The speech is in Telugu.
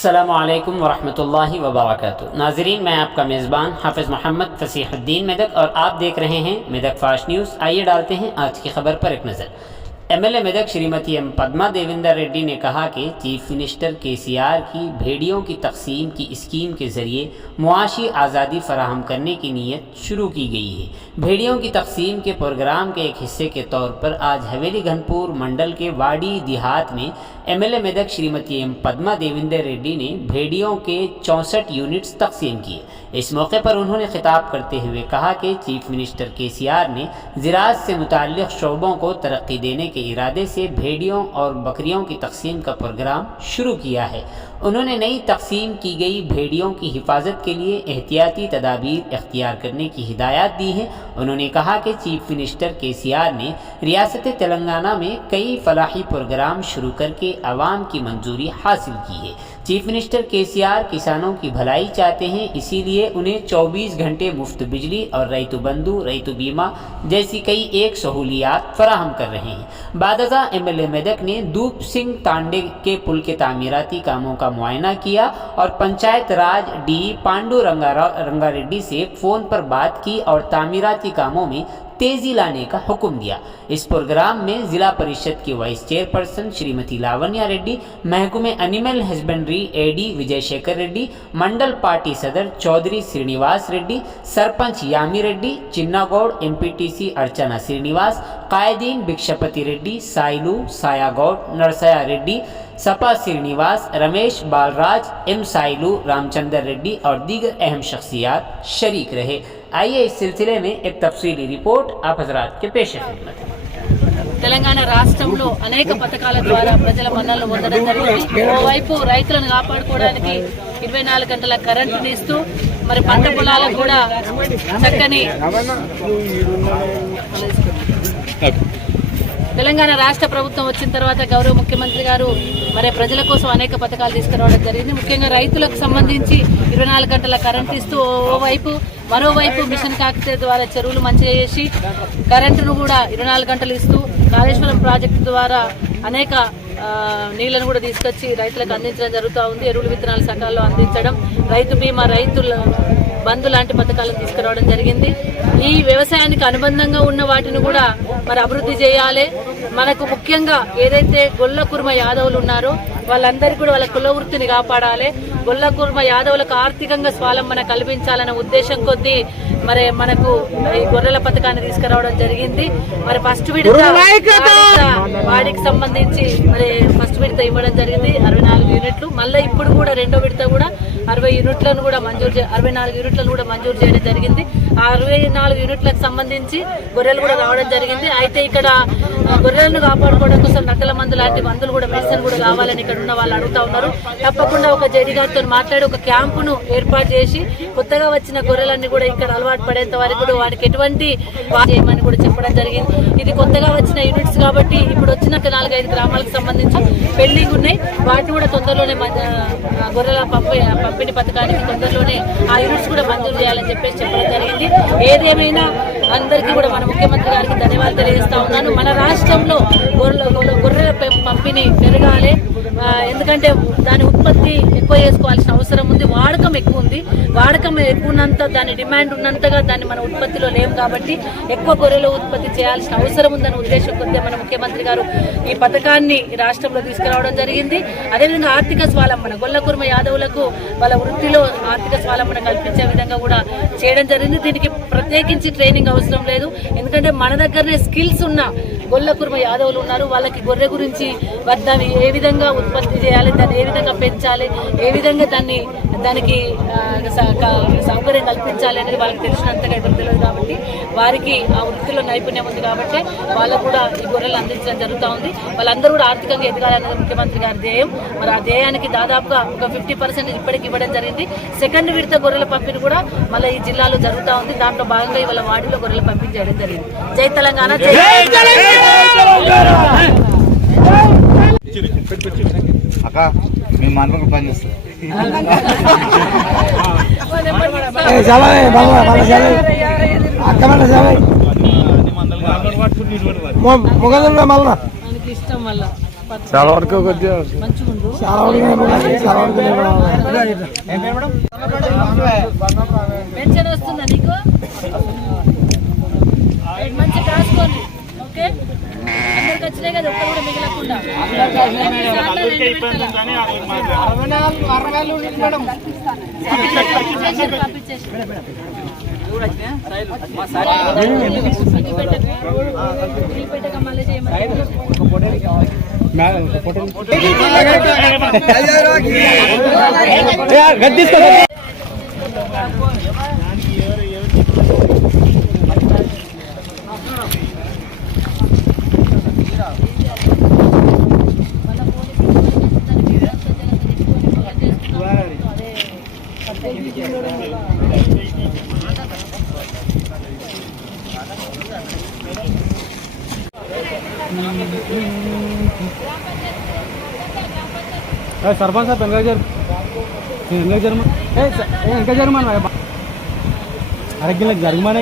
अस्सलामु अलैकुम वरहमतुल्लाहि वबरकातुहू। नाज़रीन, मैं आपका मेज़बान हाफ़िज़ मोहम्मद फ़सीहुद्दीन मेदक और आप देख रहे हैं मेदक फास्ट न्यूज़। आइए डालते हैं आज की खबर पर एक नज़र। एमएलए मेदक श्रीमती एम पद्मा देवेंद्र रेड्डी ने कहा कि चीफ मिनिस्टर केसीआर की भेड़ियों की तकसीम की स्कीम के ज़रिए मुआशी आज़ादी फराहम करने की नीयत शुरू की गई है। भेड़ियों की तकसीम के प्रोग्राम के एक हिस्से के तौर पर आज हवेली घनपुर मंडल के वाड़ी देहात में एमएलए मेदक श्रीमती एम पद्मा देवेंद्र रेड्डी ने भेड़ियों के 64 यूनिट्स तकसीम किए। इस मौके पर उन्होंने खिताब करते हुए कहा कि चीफ मिनिस्टर केसीआर ने ज़राअत से मुताल्लिक़ शोबों को तरक्की देने के इरादे से भेड़ियों और बकरियों की तकसीम का प्रोग्राम शुरू किया है। उन्होंने नई तकसीम की गई भेड़ियों की हिफाजत के लिए एहतियाती तदाबीर इख्तियार करने की हिदायत दी है। उन्होंने कहा कि चीफ मिनिस्टर केसीआर ने रियासत तेलंगाना में कई फलाही प्रोग्राम शुरू करके आवाम की मंजूरी हासिल की है। चीफ मिनिस्टर केसीआर किसानों की भलाई चाहते हैं, इसीलिए उन्हें 24 घंटे मुफ्त बिजली और रैतु बंधु रैतु बीमा जैसी कई एक सहूलियात फराहम कर रहे हैं। बादजा एमएलए मेदक ने दूप सिंह तांडे के पुल के तामीराती कामों का मुआयना किया और पंचायत राज डी पांडु रंगारेड्डी से फ़ोन पर बात की और तामीराती कामों में तेज़ी लाने का हुक्म दिया। इस प्रोग्राम में ज़िला परिषद की वाइस चेयरपर्सन श्रीमती लावण्या रेड्डी, महकमे animal husbandry AD Vijay Shekhar Reddy, मंडल पार्टी सदर चौधरी श्रीनिवास रेड्डी, सरपंच यामी रेड्डी, चिन्नागौड़, एमपीटीसी अर्चना श्रीनिवास, कायदीन भिक्षपति रेड्डी, साइलू सायागौड़, नरसया रेड्डी, सपा श्रीनिवास, रमेश बालराज, एम साइलू, रामचंद्र रेड्डी और दीगर अहम शख्सियात शरीक रहे। आइए इस सिलसिले में एक तफसीली रिपोर्ट आप हजरात के पेश खिदमत। తెలంగాణ రాష్ట్రంలో అనేక పథకాల ద్వారా ప్రజల మన్ననలు పొందడం జరిగింది. ఓవైపు రైతులను కాపాడుకోవడానికి 24 గంటల కరెంటుని ఇస్తూ మరి పంట పొలాలకు కూడా చక్కని తెలంగాణ రాష్ట్ర ప్రభుత్వం వచ్చిన తర్వాత గౌరవ ముఖ్యమంత్రి గారు మరి ప్రజల కోసం అనేక పథకాలు తీసుకురావడం జరిగింది. ముఖ్యంగా రైతులకు సంబంధించి 24 గంటల కరెంటు ఇస్తూ మరోవైపు మిషన్ కాకతీయ ద్వారా చెరువులు మంచిగా చేసి కరెంటును కూడా 24 గంటలు ఇస్తూ కాళేశ్వరం ప్రాజెక్టు ద్వారా అనేక నీళ్లను కూడా తీసుకొచ్చి రైతులకు అందించడం జరుగుతూ ఉంది. ఎరువులు విత్తనాలు సకాలంలో అందించడం, రైతు బీమా, రైతుల బంధు లాంటి పథకాలను తీసుకురావడం జరిగింది. ఈ వ్యవసాయానికి అనుబంధంగా ఉన్న వాటిని కూడా మరి అభివృద్ధి చేయాలి. మనకు ముఖ్యంగా ఏదైతే గొల్ల కుర్మ యాదవులు ఉన్నారో వాళ్ళందరికీ కూడా వాళ్ళ కుల వృత్తిని కాపాడాలి. గొల్ల కుర్మ యాదవులకు ఆర్థికంగా స్వావలంబన కల్పించాలనే ఉద్దేశం కొద్దీ మరి మనకు ఈ గొర్రెల పథకాన్ని తీసుకురావడం జరిగింది. మరి ఫస్ట్ విడత వాడికి సంబంధించి మరి ఫస్ట్ విడత ఇవ్వడం జరిగింది 64 యూనిట్లు. మళ్ళీ ఇప్పుడు కూడా రెండో విడత కూడా 60 యూనిట్లను కూడా 64 యూనిట్లను కూడా మంజూరు చేయడం జరిగింది. ఆ 64 యూనిట్లకు సంబంధించి గొర్రెలు కూడా రావడం జరిగింది. అయితే ఇక్కడ గొర్రెలను కాపాడుకోవడం కోసం నక్కల మందు లాంటి మందులు కూడా మెడిసిన్ కూడా కావాలని ఇక్కడ ఉన్న వాళ్ళు అడుగుతా ఉన్నారు. తప్పకుండా ఒక జేడీ గారితో మాట్లాడి ఒక క్యాంపును ఏర్పాటు చేసి కొత్తగా వచ్చిన గొర్రెలన్నీ కూడా ఇక్కడ అలవాటు పడేంత వరకు కూడా వాటికి ఎటువంటి చేయమని కూడా చెప్పడం జరిగింది. ఇది కొత్తగా వచ్చిన యూనిట్స్ కాబట్టి ఇప్పుడు వచ్చిన 4-5 గ్రామాలకు సంబంధించి పెండింగ్ ఉన్నాయి. వాటిని కూడా తొందరలోనే గొర్రెల పంపిణీ పథకానికి తొందరలోనే ఆ యూనిట్స్ కూడా మంజూరు చేయాలని చెప్పేసి చెప్పడం జరిగింది. ఏదేమైనా అందరికీ కూడా మన ముఖ్యమంత్రి గారికి ధన్యవాదాలు తెలియజేస్తా ఉన్నాను. మన రాష్ట్రంలో గొర్రెల పంపిణీ పెరగాలి. ఎందుకంటే దాని ఉత్పత్తి ఎక్కువ చేసుకోవాల్సిన అవసరం ఉంది. వాడకం ఎక్కువ ఉంది. వాడకం ఎక్కువ ఉన్నంత దాని డిమాండ్ ఉన్నంతగా దాన్ని మన ఉత్పత్తిలో లేవు కాబట్టి ఎక్కువ గొర్రెల ఉత్పత్తి చేయాల్సిన అవసరం ఉందనే ఉద్దేశం కొద్దిగా మన ముఖ్యమంత్రి గారు ఈ పథకాన్ని రాష్ట్రంలో తీసుకురావడం జరిగింది. అదేవిధంగా ఆర్థిక స్వావలంబన గొల్ల కుర్మ యాదవులకు వాళ్ళ వృత్తిలో ఆర్థిక స్వావలంబన కల్పించే విధంగా కూడా చేయడం జరిగింది. దీనికి ప్రత్యేకించి ట్రైనింగ్ అవసరం లేదు. ఎందుకంటే మన దగ్గరనే స్కిల్స్ ఉన్న గొల్ల కుర్మ యాదవులు ఉన్నారు. వాళ్ళకి గొర్రె గురించి దాన్ని ఏ విధంగా ఉత్పత్తి చేయాలి, దాన్ని ఏ విధంగా పెంచాలి, ఏ విధంగా దానికి సౌకర్యం కల్పించాలి అనేది వాళ్ళకి తెలిసినంతగా ఎదురు తెలియదు కాబట్టి వారికి ఆ వృత్తిలో నైపుణ్యం ఉంది కాబట్టి వాళ్ళకు కూడా ఈ గొర్రెలు అందించడం జరుగుతూ ఉంది. వాళ్ళందరూ కూడా ఆర్థికంగా ఎదగాలన్నది ముఖ్యమంత్రి గారి ధ్యేయం. మరి ఆ ధ్యేయానికి దాదాపుగా ఒక 50% ఇప్పటికి ఇవ్వడం జరిగింది. సెకండ్ విడత గొర్రెల పంపిణీ కూడా మళ్ళీ ఈ జిల్లాలో జరుగుతూ ఉంది. దాంట్లో భాగంగా ఇవాళ వాడిలో గొర్రెలు పంపిణీ చేయడం జరిగింది. జై తెలంగాణ, జై అక్క మేము మనకు పని చేస్తాం. ఇష్టం వల్ల చాలా వరకు కొద్దిగా మంచిగా ఉండు. పెన్షన్ వస్తుందా నీకు? మంచి కాసుకోండి. ఓకే, అందరికి వచ్చినాయి కదా, ఒక్కరు కూడా మిగలకుండా. మళ్ళీ सरपंच साहब इनका जर्मन अरे जर्मन